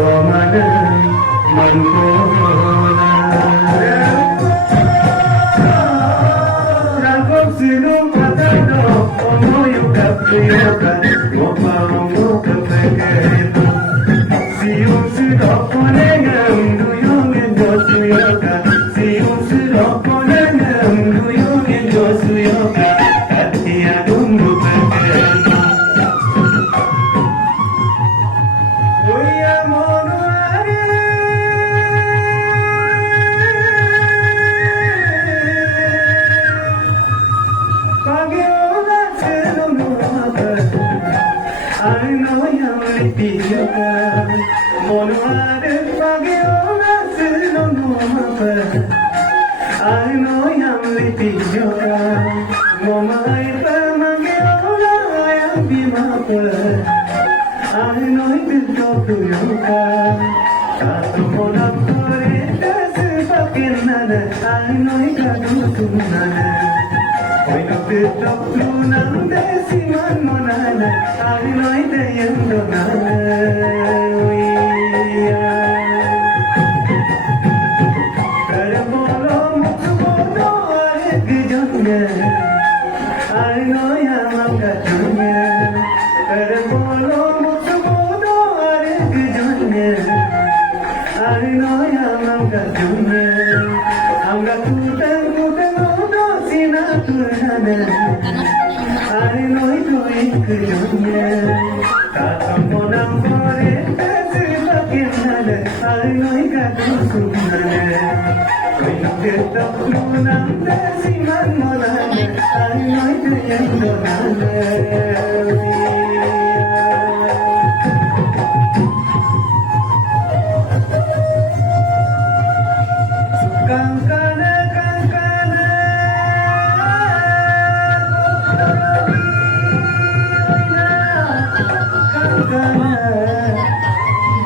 Somana Mankona Rangom Sinu Patano Omoyo Kapriyoka Opa Omoka Pekerito Siyum Siroponengam Duyong Enjosuyoka Siyum Siroponengam Duyong Enjosuyoka Katia Dumbu Pekerito I know you're repeating your God. Mono ade pagyoga sino nomapa. I know you're repeating your God. Mama ipa magyoga ayam bimapa. I know you talk to your God. Kato mona pore dasi pakinana. I know you got to nana. Hoy no te toco nang desiman mo nana, ay no'y dayendo nana. Pero bolo mo sumoto ay gijonge, ay no'y amang kajonge. Pero bolo mo sumoto ay gijonge, ay no'y amang kajonge. Hanggang tutang odo sinaturana. I know it kujunya, katamu nampore kasi bakinana. I know it katusumana, kau kita punang kasi manmolana. I know it yang donana.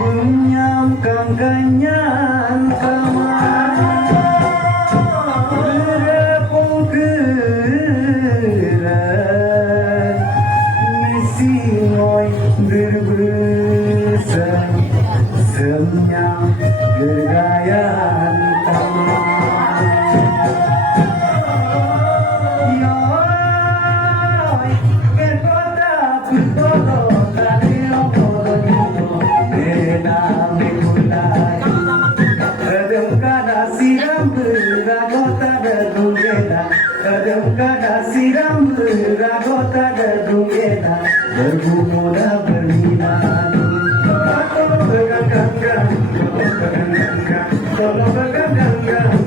Bunyam kangkanyan kamar berepung gerak misi ngoy berbesan senyam gergayan tamar yoy kekota putolo Siram beragota gedungeta bergumuda berminat tolong berganggang tolong berganggang